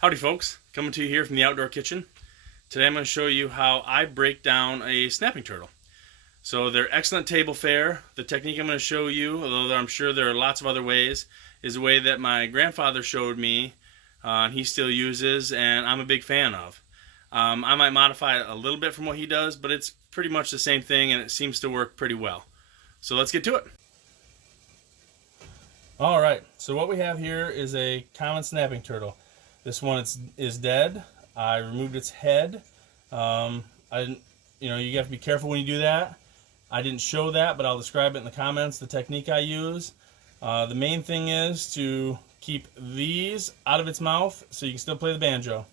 Howdy folks, coming to you here from the Outdoor Kitchen. Today I'm going to show you how I break down a snapping turtle. So they're excellent table fare. The technique I'm going to show you, although I'm sure there are lots of other ways, is a way that my grandfather showed me and he still uses and I'm a big fan of. I might modify it a little bit from what he does, but it's pretty much the same thing and it seems to work pretty well. So let's get to it. Alright, so what we have here is a common snapping turtle. This one is dead. I removed its head. You have to be careful when you do that. I didn't show that, but I'll describe it in the comments, the technique I use. The main thing is to keep these out of its mouth so you can still play the banjo.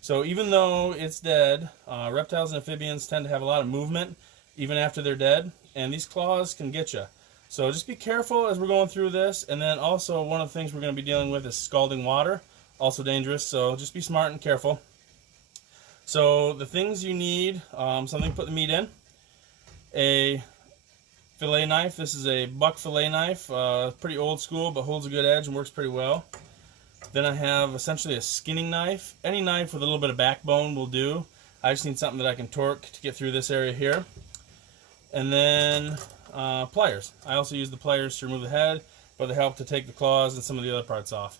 So even though it's dead, reptiles and amphibians tend to have a lot of movement even after they're dead, and these claws can get you. So just be careful as we're going through this, and then also one of the things we're going to be dealing with is scalding water. Also dangerous, so just be smart and careful. So the things you need, something to put the meat in, a fillet knife. This is a buck fillet knife, pretty old school but holds a good edge and works pretty well. Then I have essentially a skinning knife. Any knife with a little bit of backbone will do. I just need something that I can torque to get through this area here. And then pliers. I also use the pliers to remove the head, but they help to take the claws and some of the other parts off.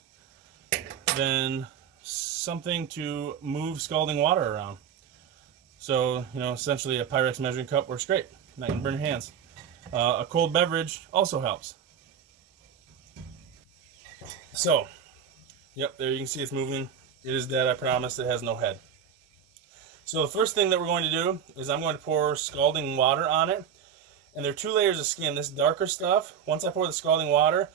Then something to move scalding water around. So, essentially a Pyrex measuring cup works great. Not going to burn your hands. A cold beverage also helps. So, yep, there you can see it's moving. It is dead, I promise. It has no head. So the first thing that we're going to do is I'm going to pour scalding water on it. And there are two layers of skin. This darker stuff, once I pour the scalding water,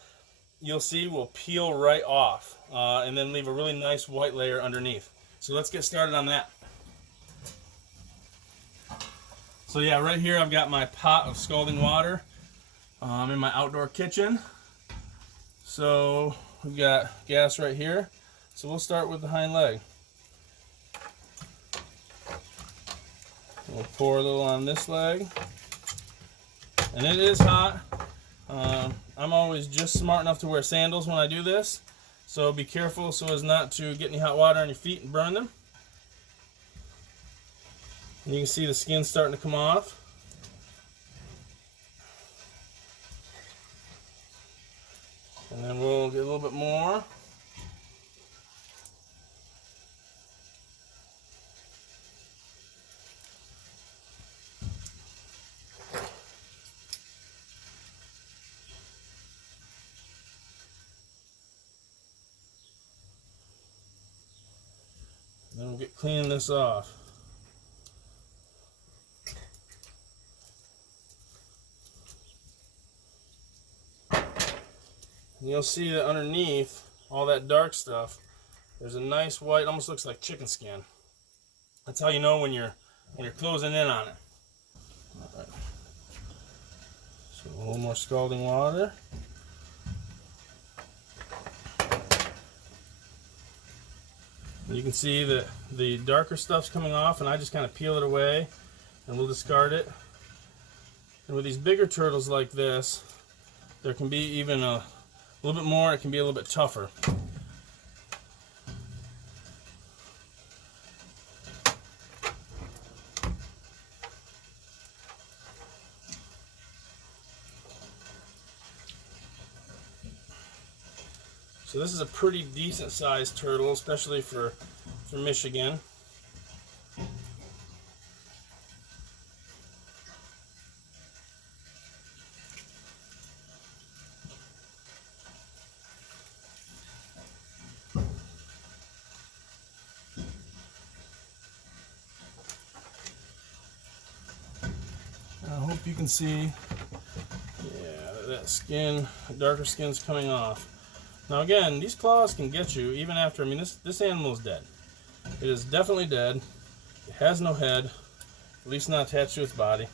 you'll see will peel right off and then leave a really nice white layer underneath. So let's get started on that. So yeah, right here I've got my pot of scalding water in my outdoor kitchen. So we've got gas right here. So we'll start with the hind leg. We'll pour a little on this leg. And it is hot. I'm always just smart enough to wear sandals when I do this, so be careful so as not to get any hot water on your feet and burn them. And you can see the skin starting to come off. And then we'll get a little bit more. Then we'll get cleaning this off. And you'll see that underneath all that dark stuff, there's a nice white, almost looks like chicken skin. That's how you know when you're closing in on it. All right. So a little more scalding water. You can see that the darker stuff's coming off, and I just kind of peel it away and we'll discard it. And with these bigger turtles like this, there can be even a little bit more, it can be a little bit tougher. So this is a pretty decent sized turtle, especially for Michigan. I hope you can see, that skin, darker skin's coming off. Now again, these claws can get you even after, this animal is dead. It is definitely dead. It has no head, at least not attached to its body.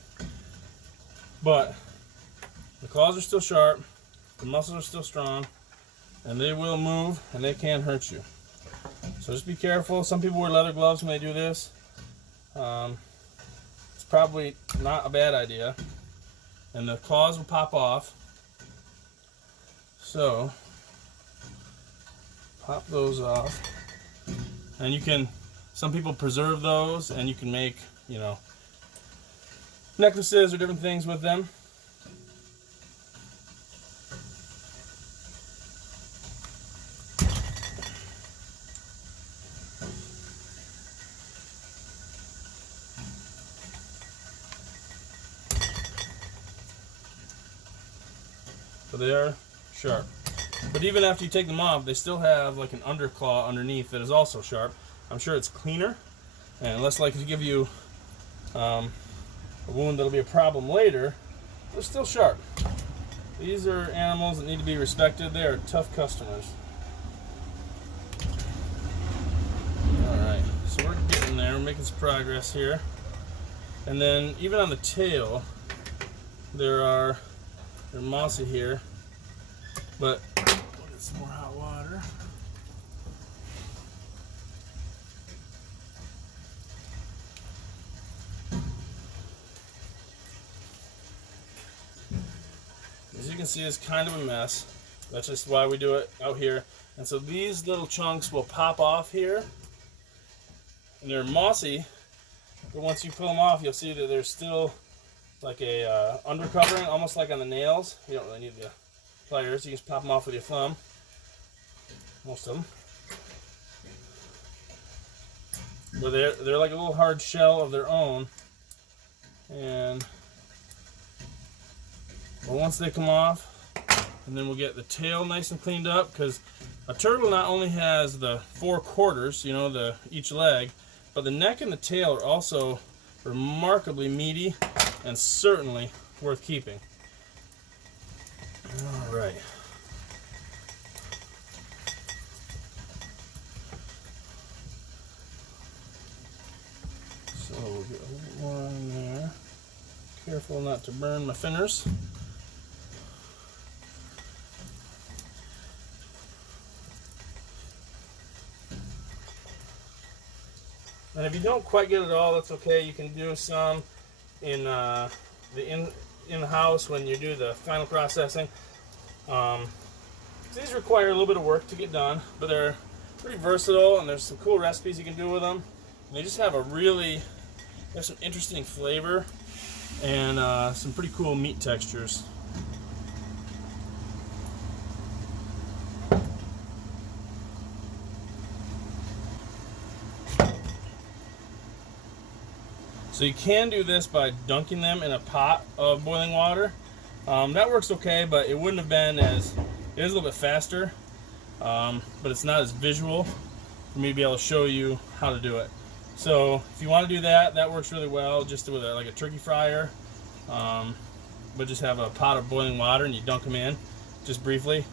But the claws are still sharp, the muscles are still strong, and they will move and they can hurt you. So just be careful. Some people wear leather gloves when they do this. It's probably not a bad idea. And the claws will pop off. So pop those off. And you can, some people preserve those, and you can make, you know, necklaces or different things with them. So they are sharp. But even after you take them off, they still have like an underclaw underneath that is also sharp. I'm sure it's cleaner and less likely to give you a wound that'll be a problem later. They're still sharp. These are animals that need to be respected. They are tough customers. Alright, so we're getting there. We're making some progress here. And then even on the tail, they're mossy here, but we'll get some more hot water. As you can see, it's kind of a mess. That's just why we do it out here. And so these little chunks will pop off here, and they're mossy, but once you pull them off, you'll see that there's still like a undercovering, almost like on the nails. You don't really need the pliers. You can just pop them off with your thumb. Most of them. But they're like a little hard shell of their own. And well, once they come off, and then we'll get the tail nice and cleaned up, because a turtle not only has the 4 quarters, you know, each leg, but the neck and the tail are also remarkably meaty and certainly worth keeping. All right. So we'll get one there. Careful not to burn my fingers. And if you don't quite get it all, that's okay. You can do some in the house when you do the final processing. These require a little bit of work to get done, but they're pretty versatile, and there's some cool recipes you can do with them. And they just have there's some interesting flavor and some pretty cool meat textures. So you can do this by dunking them in a pot of boiling water. That works okay, but it wouldn't have been it is a little bit faster, but it's not as visual for me to be able to show you how to do it. So if you want to do that, that works really well, just with like a turkey fryer, but just have a pot of boiling water and you dunk them in, just briefly.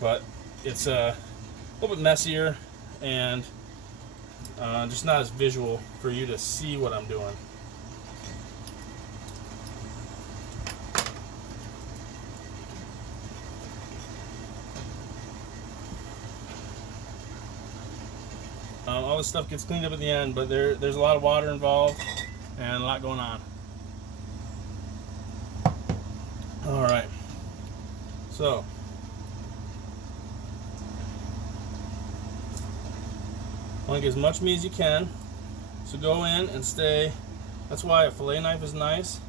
But it's a little bit messier and just not as visual for you to see what I'm doing. All this stuff gets cleaned up at the end, but there's a lot of water involved and a lot going on. All right, so want to get as much meat as you can, so go in and stay. That's why a fillet knife is nice,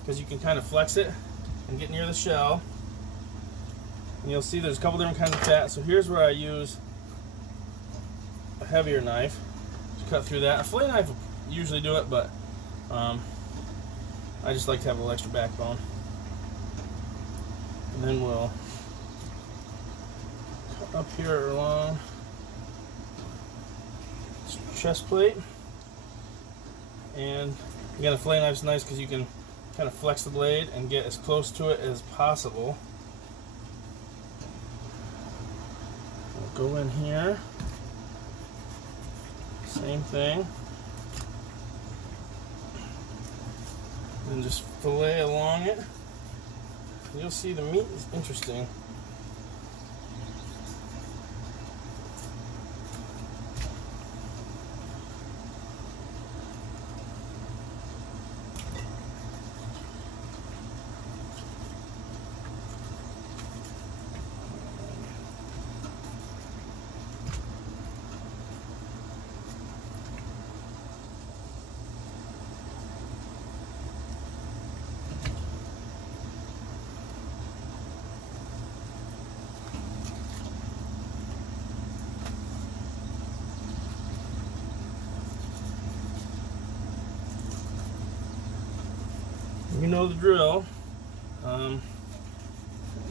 because you can kind of flex it and get near the shell, and you'll see there's a couple different kinds of fat. So here's where I use a heavier knife to cut through that. A fillet knife will usually do it, but I just like to have a little extra backbone. And then we'll cut up here along chest plate, and again, a fillet knife is nice because you can kind of flex the blade and get as close to it as possible. We'll go in here, same thing, and just fillet along it. You'll see the meat is interesting. You know the drill. As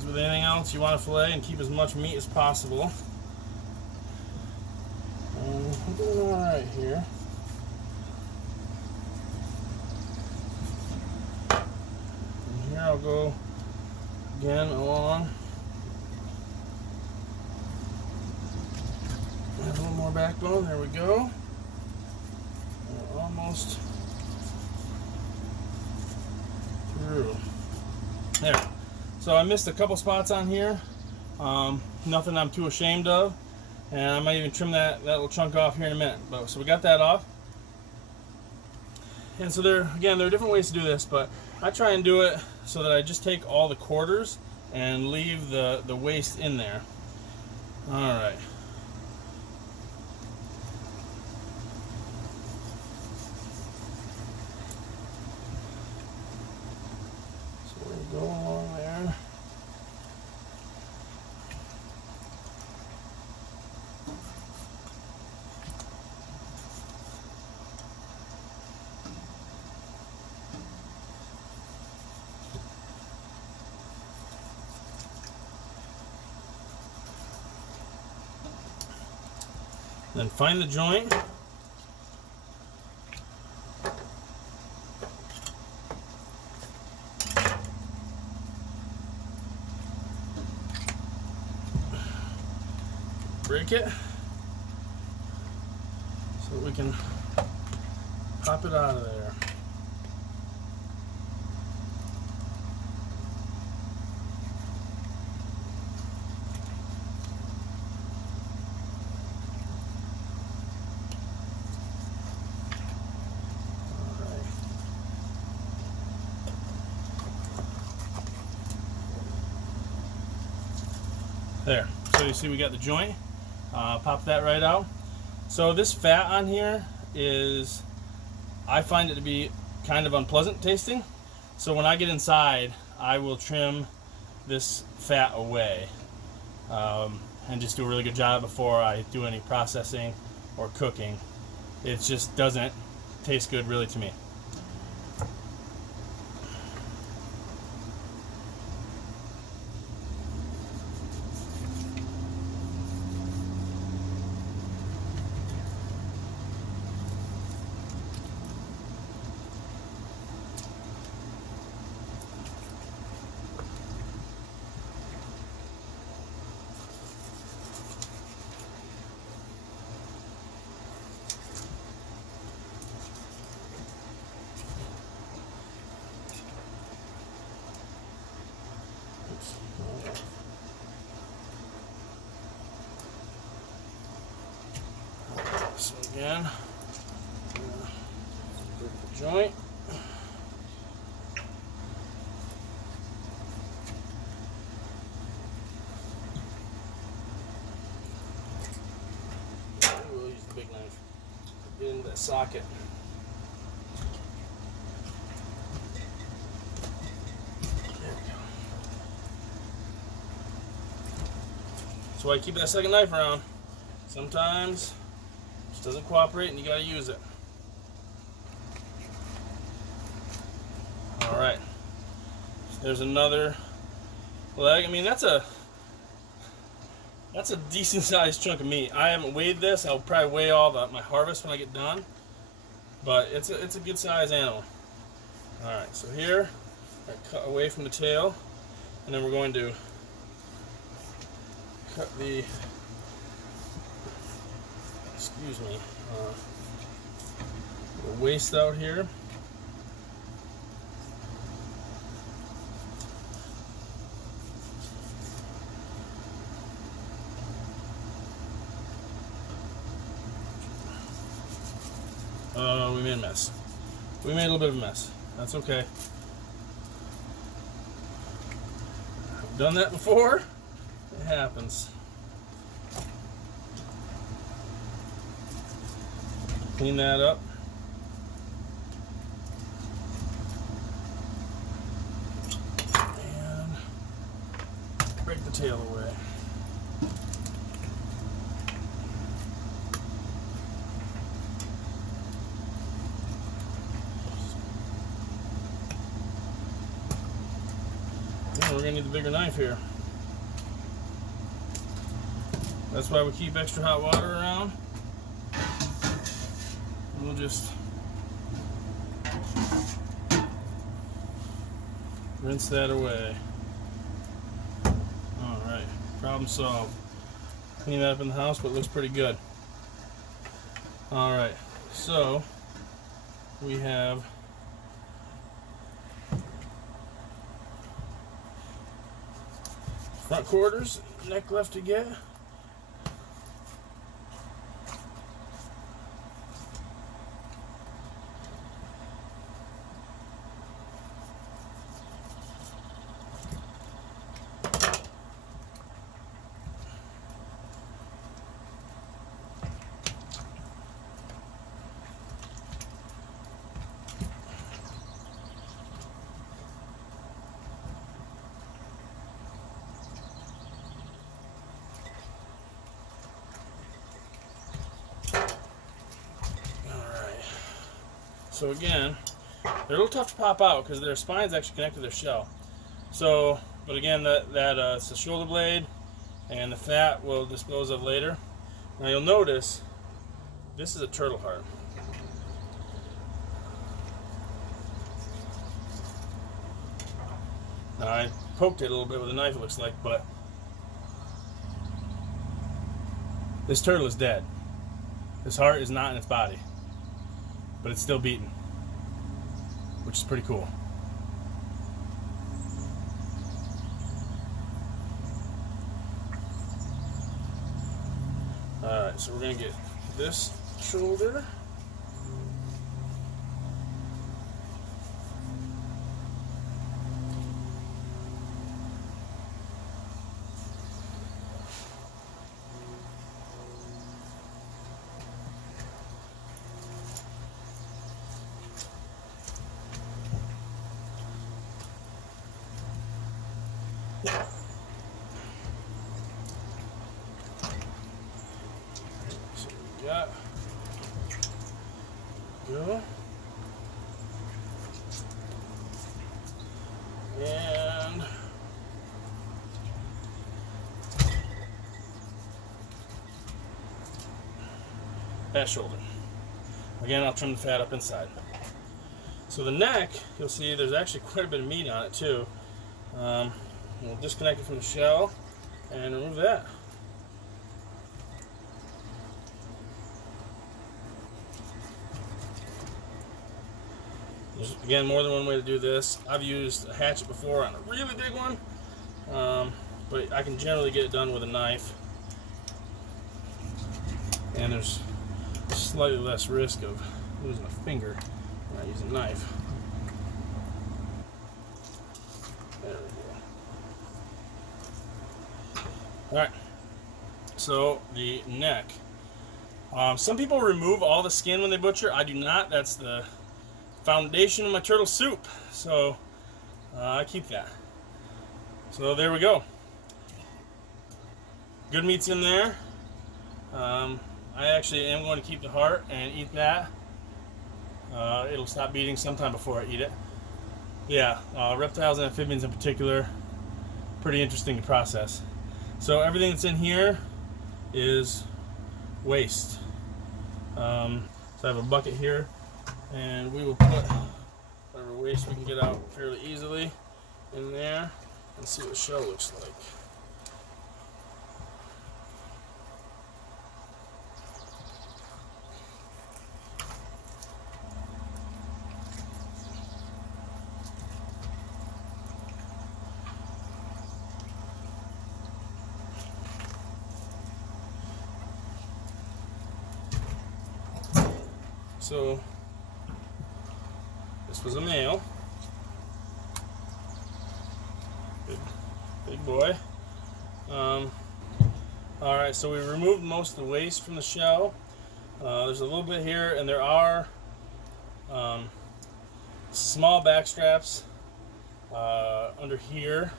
with anything else, you want to fillet and keep as much meat as possible. I'm doing all right here. And here I'll go again along. Have a little more backbone. There we go. We're almost through. There. So I missed a couple spots on here. Nothing I'm too ashamed of. And I might even trim that little chunk off here in a minute. But so we got that off. And so there are different ways to do this, but I try and do it so that I just take all the quarters and leave the waste in there. All right. So we're going along there. Then find the joint. Break it so we can pop it out of there. There, so you see we got the joint. Pop that right out. So this fat on here is, I find it to be kind of unpleasant tasting. So when I get inside, I will trim this fat away and just do a really good job before I do any processing or cooking. It just doesn't taste good really to me. So again, break the joint. We'll use the big knife. Get into that socket. That's why I keep that second knife around. Sometimes it just doesn't cooperate and you gotta use it. Alright. So there's another leg. I mean, that's a decent sized chunk of meat. I haven't weighed this. I'll probably weigh all my harvest when I get done. But it's a good sized animal. Alright, so here I cut away from the tail, and then we're going to cut the, excuse me, the waste out here. We made a mess. We made a little bit of a mess. That's okay. I've done that before. It happens. Clean that up. And break the tail away. we're gonna need the bigger knife here. That's why we keep extra hot water around. We'll just rinse that away. Alright, problem solved. Clean that up in the house, but it looks pretty good. Alright, so we have front quarters, neck left to get. So again, they're a little tough to pop out because their spine's actually connected to their shell. So, but again, it's the shoulder blade, and the fat we'll dispose of later. Now you'll notice this is a turtle heart. Now I poked it a little bit with a knife, it looks like, but this turtle is dead. This heart is not in its body, but it's still beating, which is pretty cool. Alright, so we're going to get this shoulder. So we got go and that shoulder. Again, I'll trim the fat up inside. So the neck, you'll see there's actually quite a bit of meat on it too. We'll disconnect it from the shell and remove that. There's, again, more than one way to do this. I've used a hatchet before on a really big one, but I can generally get it done with a knife. And there's slightly less risk of losing a finger when I use a knife. There we go. Alright, so the neck. Some people remove all the skin when they butcher. I do not. That's the foundation of my turtle soup. So I keep that. So there we go. Good meat's in there. I actually am going to keep the heart and eat that. It'll stop beating sometime before I eat it. Yeah, reptiles and amphibians in particular, pretty interesting to process. So everything that's in here is waste. So I have a bucket here, and we will put whatever waste we can get out fairly easily in there and see what the shell looks like. So this was a male, big boy. All right, so we removed most of the waste from the shell. There's a little bit here, and there are small back straps under here,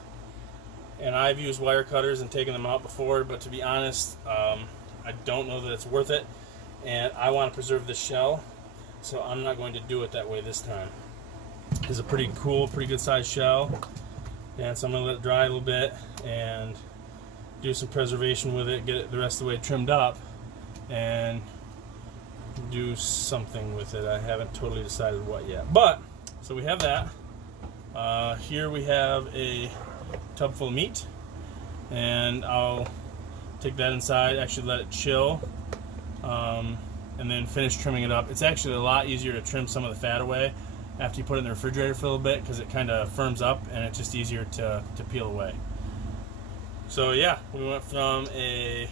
and I've used wire cutters and taken them out before, but to be honest, I don't know that it's worth it, and I want to preserve this shell. So I'm not going to do it that way this time. It's a pretty cool, pretty good sized shell. And so I'm gonna let it dry a little bit and do some preservation with it, get it the rest of the way trimmed up, and do something with it. I haven't totally decided what yet. But, so we have that. Here we have a tub full of meat, and I'll take that inside, actually let it chill, and then finish trimming it up. It's actually a lot easier to trim some of the fat away after you put it in the refrigerator for a little bit, because it kind of firms up and it's just easier to peel away. So yeah, we went from a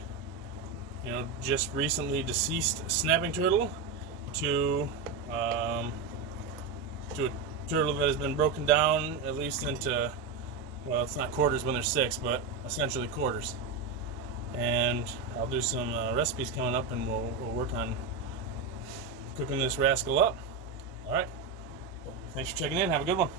just recently deceased snapping turtle to a turtle that has been broken down at least into, well, it's not quarters when they're 6, but essentially quarters. And I'll do some recipes coming up, and we'll work on cooking this rascal up. All right. Thanks for checking in. Have a good one.